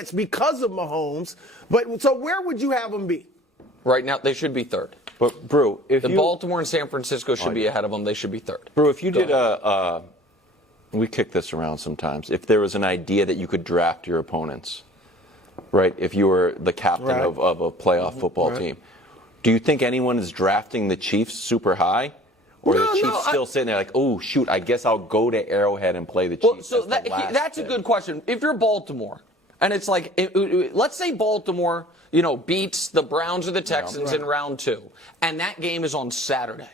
chance because of Mahomes. But so where would you have them be? Right now, they should be third. But, Brew, if Baltimore and San Francisco should be ahead of them, they should be third. Brew, if you did we kick this around sometimes. If there was an idea that you could draft your opponents, right? If you were the captain of a playoff football team, do you think anyone is drafting the Chiefs super high? Or the Chiefs still sitting there like, oh, shoot, I guess I'll go to Arrowhead and play the Chiefs. Well, so that's a good question. If you're Baltimore, and it's like, let's say Baltimore, beats the Browns or the Texans in round 2, and that game is on Saturday.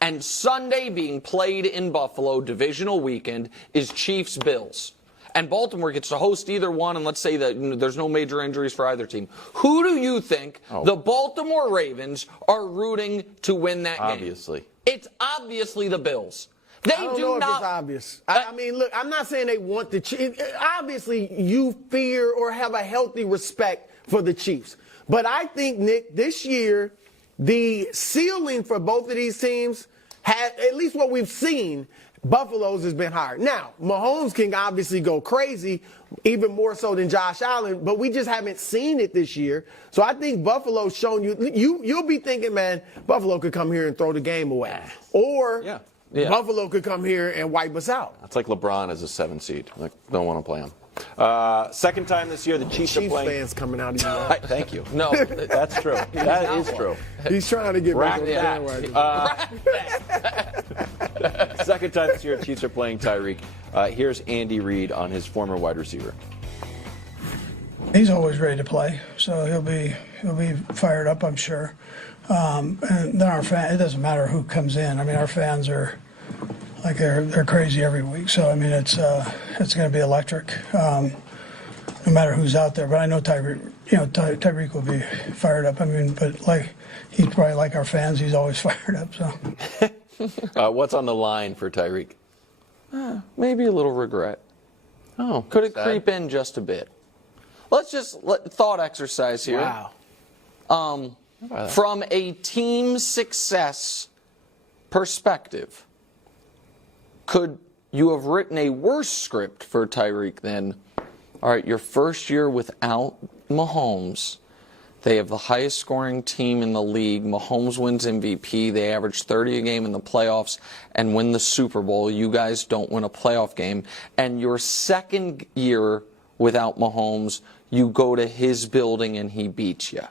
And Sunday being played in Buffalo, divisional weekend, is Chiefs-Bills. And Baltimore gets to host either one, and let's say that there's no major injuries for either team. Who do you think the Baltimore Ravens are rooting to win that game? Obviously. It's obviously the Bills. I don't know if it's obvious. I mean, look, I'm not saying they want the Chiefs. Obviously, you fear or have a healthy respect for the Chiefs. But I think, Nick, this year, the ceiling for both of these teams, at least what we've seen, Buffalo's has been higher. Now, Mahomes can obviously go crazy, even more so than Josh Allen, but we just haven't seen it this year. So I think Buffalo's shown you'll be thinking, man, Buffalo could come here and throw the game away. Or Buffalo could come here and wipe us out. It's like LeBron as a 7 seed. Like, don't want to play him. Second time this year, the Chiefs are playing. Fans coming out of you. Thank you. No, that's true. That is true. He's trying to get back on the bandwagon. Second time this year, the Chiefs are playing Tyreek. Here's Andy Reid on his former wide receiver. He's always ready to play, so he'll be fired up, I'm sure. And then our it doesn't matter who comes in. I mean, our fans are like they're crazy every week. So I mean, it's going to be electric, no matter who's out there. But I know Tyreek will be fired up. I mean, but he's probably like our fans. He's always fired up. So. What's on the line for Tyreek? Maybe a little regret. Oh, could it creep in just a bit? Let's just thought exercise here. Wow. From a team success perspective, could you have written a worse script for Tyreek than, all right, your first year without Mahomes, they have the highest scoring team in the league. Mahomes wins MVP. They average 30 a game in the playoffs and win the Super Bowl. You guys don't win a playoff game. And your second year without Mahomes, you go to his building and he beats you.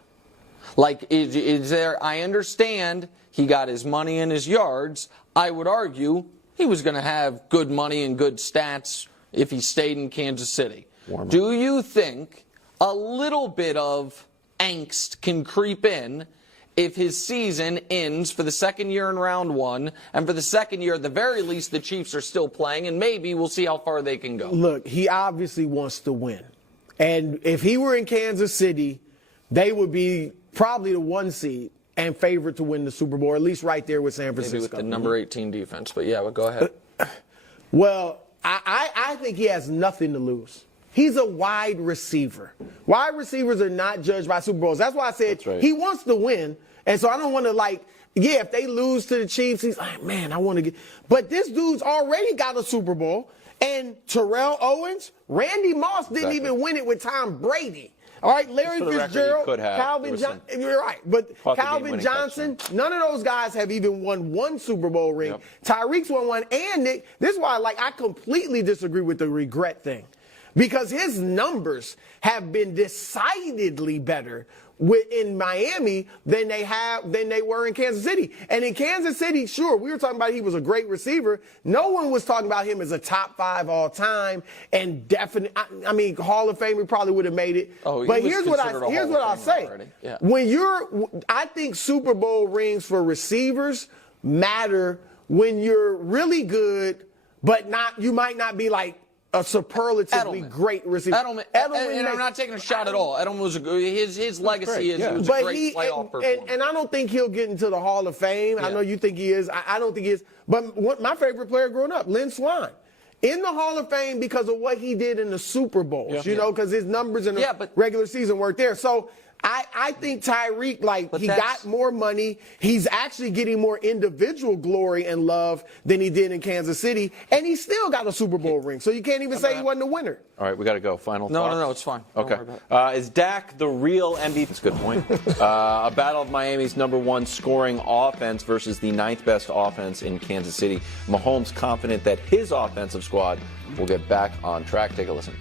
Like, is there, I understand he got his money and his yards. I would argue he was going to have good money and good stats if he stayed in Kansas City. Do you think a little bit of angst can creep in if his season ends for the second year in round 1, and for the second year, at the very least, the Chiefs are still playing, and maybe we'll see how far they can go? Look, he obviously wants to win. And if he were in Kansas City, they would be probably the 1 seed and favorite to win the Super Bowl, at least right there with San Francisco. Maybe with the number 18 defense, but yeah, well, go ahead. Well, I think he has nothing to lose. He's a wide receiver. Wide receivers are not judged by Super Bowls. That's why I said he wants to win. And so I don't want to if they lose to the Chiefs, he's like, man, I want to get. But this dude's already got a Super Bowl. And Terrell Owens, Randy Moss didn't even win it with Tom Brady. All right, Larry Fitzgerald, Calvin Johnson. You're right. But Calvin Johnson, none of those guys have even won 1 Super Bowl ring. Yep. Tyreek's won 1. And Nick, this is why I completely disagree with the regret thing. Because his numbers have been decidedly better in Miami than they were in Kansas City. And in Kansas City, sure, we were talking about he was a great receiver. No one was talking about him as a top 5 all time and definite. I mean, Hall of Fame, he probably would have made it. But here's what I'll say. Yeah. I think Super Bowl rings for receivers matter when you're really good, but you might not be like a superlatively great receiver. Edelman, and I'm not taking a shot at all. Edelman was his legacy is he was a great playoff performer. And I don't think he'll get into the Hall of Fame. Yeah. I know you think he is. I don't think he is. But my favorite player growing up, Lynn Swann, in the Hall of Fame because of what he did in the Super Bowls, because his numbers in the regular season weren't there. So I think Tyreek, like, But he that's- got more money. He's actually getting more individual glory and love than he did in Kansas City, and he still got a Super Bowl ring. So you can't even say he wasn't a winner. All right, we got to go. Final No, thoughts? no, it's fine. Don't Okay. worry about Is Dak the real MVP? That's a good point. A battle of Miami's #1 scoring offense versus the 9th best offense in Kansas City. Mahomes confident that his offensive squad will get back on track. Take a listen.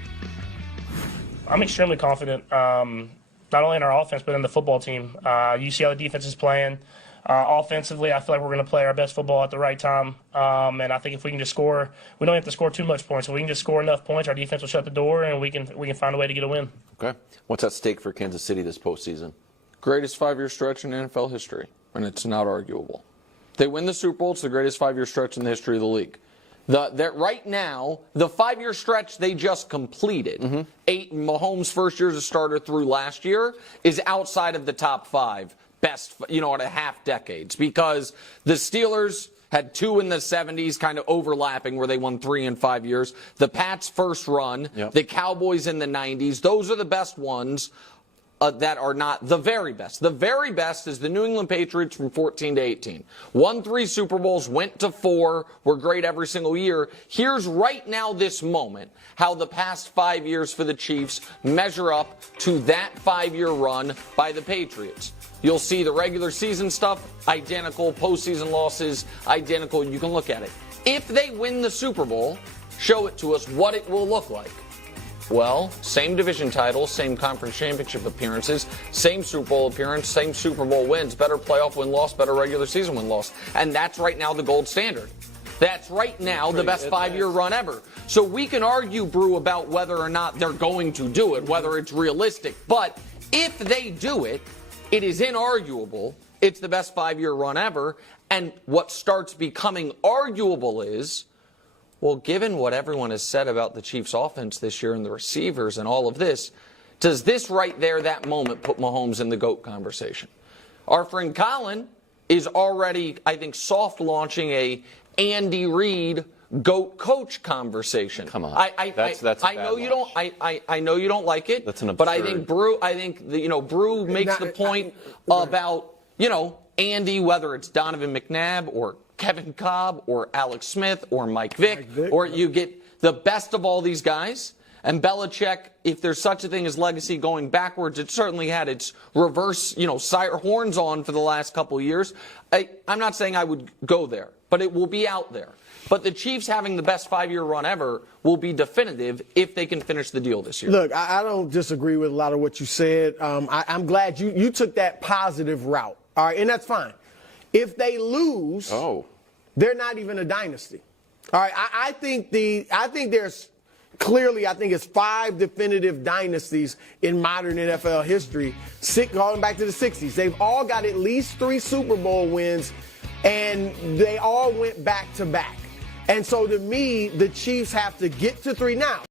I'm extremely confident, not only in our offense, but in the football team. You see how the defense is playing. Offensively, I feel like we're going to play our best football at the right time. And I think if we can just score, we don't have to score too much points. If we can just score enough points, our defense will shut the door, and we can find a way to get a win. Okay. What's at stake for Kansas City this postseason? Greatest 5-year stretch in NFL history, and it's not arguable. They win the Super Bowl, it's the greatest 5-year stretch in the history of the league. Right now, the 5-year stretch they just completed, Mahomes' first year as a starter through last year, is outside of the top 5 best, at a half decades, because the Steelers had 2 in the 70s, kind of overlapping, where they won 3 in 5 years. The Pats' first run, the Cowboys in the 90s, those are the best ones. That are not the very best. The very best is the New England Patriots from 14 to 18. Won 3 Super Bowls, went to 4, were great every single year. Here's right now, this moment, how the past 5 years for the Chiefs measure up to that 5-year run by the Patriots. You'll see the regular season stuff, identical, postseason losses, identical. You can look at it. If they win the Super Bowl, show it to us what it will look like. Well, same division titles, same conference championship appearances, same Super Bowl appearance, same Super Bowl wins, better playoff win-loss, better regular season win-loss. And that's right now the gold standard. That's right now the best 5-year run ever. So we can argue, Brew, about whether or not they're going to do it, whether it's realistic. But if they do it, it is inarguable. It's the best 5-year run ever. And what starts becoming arguable is, well, given what everyone has said about the Chiefs' offense this year and the receivers and all of this, does this right there, that moment, put Mahomes in the GOAT conversation? Our friend Colin is already, I think, soft launching a Andy Reid GOAT coach conversation. Come on, that's I know you don't. I know you don't like it. That's an absurd. But I think Brew makes the point about Andy, whether it's Donovan McNabb or Kevin Cobb or Alex Smith or Mike Vick, or you get the best of all these guys. And Belichick, if there's such a thing as legacy going backwards, it certainly had its reverse, horns on for the last couple of years. I'm not saying I would go there, but it will be out there. But the Chiefs having the best 5-year run ever will be definitive if they can finish the deal this year. Look, I don't disagree with a lot of what you said. I'm glad you took that positive route. All right, and that's fine. If they lose, they're not even a dynasty. All right, I think there's clearly, I think it's 5 definitive dynasties in modern NFL history, going back to the 60s. They've all got at least 3 Super Bowl wins, and they all went back to back. And so to me, the Chiefs have to get to 3 now.